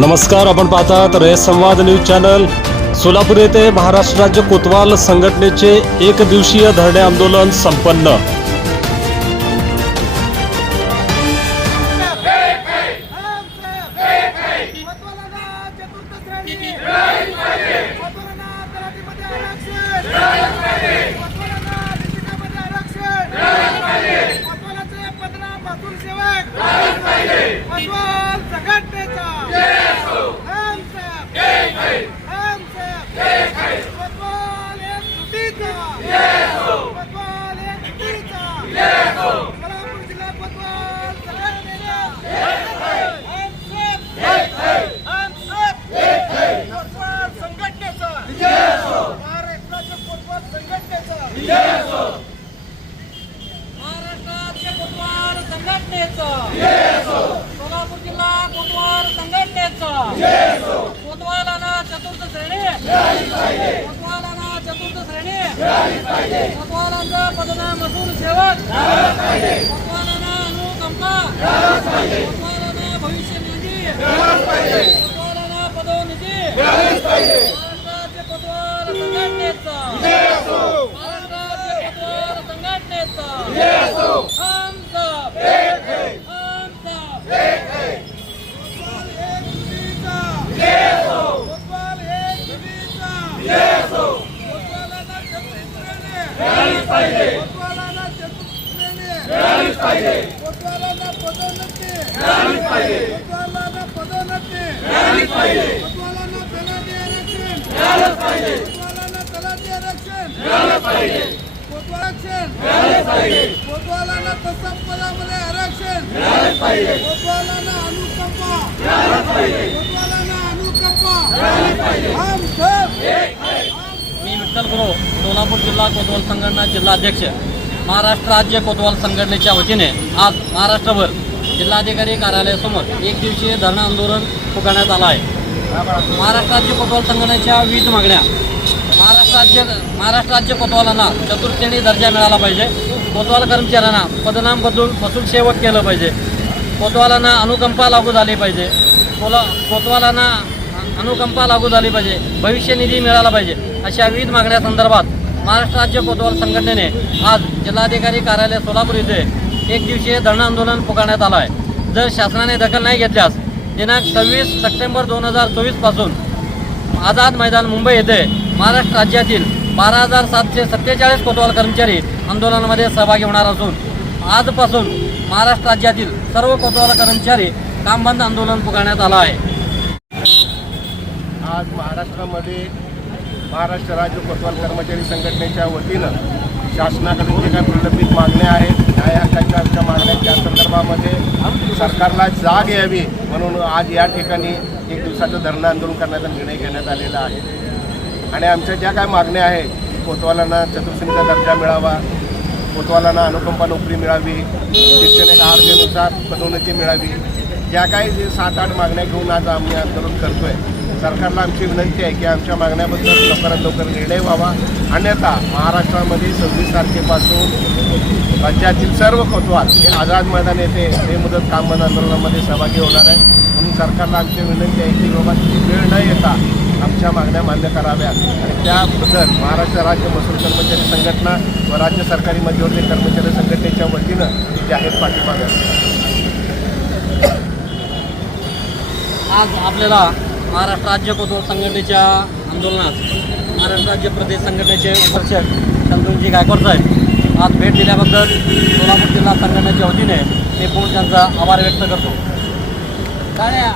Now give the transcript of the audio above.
नमस्कार आपण पाहतात रे संवाद न्यूज चॅनल. सोलापूर येथे महाराष्ट्र राज्य कोतवाल संघटनेचे एक दिवसीय धरणे आंदोलन संपन्न. सोलापूर जिल्हा कोतवाल संघटनेचा. कोतवालाना चतुर्थ श्रेणी. कोतवालाना चतुर्थ श्रेणी. कोतवालांचा पदना मसूल सेवक कोतवालांना अनुकंपा. कोतवालांना भविष्य निधी कोतवालांना पदोन्नती. महाराष्ट्राचे कोतवाल संघटनेचा महाराष्ट्राचे कोतवाल संघटनेचा हम सब हम सब कोतवाल एक जुटीचा कोतवालांना चतुर्श्रेणी कोतवालांना चतुर्श्रेणी कोतवालांना पदोन्नती कोतवालांना पदोन्नती कोतवालांना तलाठी आरक्षण. कोतवालांना तलाठी आरक्षण. कोतवाल आरक्षण. कोतवालांना तसं पदामध्ये आरक्षण. कोतवालांना अनुकंपा. कोतवालांना अनुकंपा. हम सब मी विठ्ठल गुरु सोलापूर जिल्हा कोतवाल संघटना जिल्हा अध्यक्ष महाराष्ट्र राज्य कोतवाल संघटनेच्या वतीने आज महाराष्ट्रभर जिल्हाधिकारी कार्यालयासमोर एक दिवसीय धरणं आंदोलन पुकारण्यात आलं आहे. महाराष्ट्र राज्य कोतवाल संघटनेच्या विविध मागण्या महाराष्ट्र राज्य महाराष्ट्र राज्य कोतवालांना चतुर्थेणी दर्जा मिळाला पाहिजे. कोतवाल कर्मचाऱ्यांना पदनाम बदलून महसूल सेवक केलं पाहिजे. कोतवालांना अनुकंपा लागू झाली पाहिजे. कोला कोतवालांना अनुकंपा लागू झाली पाहिजे. भविष्य निधी मिळाला पाहिजे. अशा विविध मागण्या संदर्भात महाराष्ट्र राज्य कोतवाल संघटनेने आज जिल्हाधिकारी कार्यालय सोलापूर येथे एक दिवसीय धरणं आंदोलन पुकारण्यात आलं आहे. जर शासनाने दखल नाही घेतल्यास दिनांक सव्वीस सप्टेंबर दोन हजार चोवीसपासून आझाद मैदान मुंबई येथे महाराष्ट्र राज्यातील बारा हजार सातशे सत्तेचाळीस कोतवाल कर्मचारी आंदोलनामध्ये सहभागी होणार असून आजपासून महाराष्ट्र राज्यातील सर्व कोतवाल कर्मचारी काम बंद आंदोलन पुकारण्यात आलं आहे. आज महाराष्ट्रामध्ये महाराष्ट्र राज्य कोतवाल कर्मचारी संघटनेच्या वतीनं शासनाकडून जे काही प्रलंबित मागण्या आहेत न्याय हक्काच्या आमच्या मागण्यांच्या संदर्भामध्ये सरकारला जाग यावी म्हणून आज या ठिकाणी एक दिवसाचं धरणं आंदोलन करण्याचा निर्णय घेण्यात आलेला आहे. आणि आमच्या ज्या काय मागण्या आहेत कोतवालांना चतुर्श्रेणीचा दर्जा मिळावा कोतवालांना अनुकंपा नोकरी मिळावी शिक्षण आरोग्यानुसार पदोन्नती मिळावी ज्या काही सात आठ मागण्या घेऊन आज आम्ही आंदोलन आहे सरकारला आमची विनंती आहे की आमच्या मागण्याबद्दल लवकरात लवकर निर्णय व्हावा. अन्यथा महाराष्ट्रामध्ये सव्वीस तारखेपासून राज्यातील सर्व कोतवाल हे आझाद मैदान येथे बेमुदत काम बंद आंदोलनामध्ये सहभागी होणार आहे. म्हणून सरकारला आमची विनंती आहे की बाबा वेळ न येता आमच्या मागण्या मान्य कराव्यात. आणि त्याबद्दल महाराष्ट्र राज्य महसूल कर्मचारी संघटना व राज्य सरकारी मध्यवर्ती कर्मचारी संघटनेच्या वतीनं ती जाहीर पाठिंबा आज आपल्याला महाराष्ट्र राज्य कोतवाल संघटनेच्या आंदोलनात महाराष्ट्र राज्य प्रदेश संघटनेचे उपाध्यक्ष चंद्रजी गायकवाड साहेब आज भेट दिल्याबद्दल सोलापूर जिल्हा संघटनेच्या वतीने मी पूर्ण त्यांचा आभार व्यक्त करतो. काय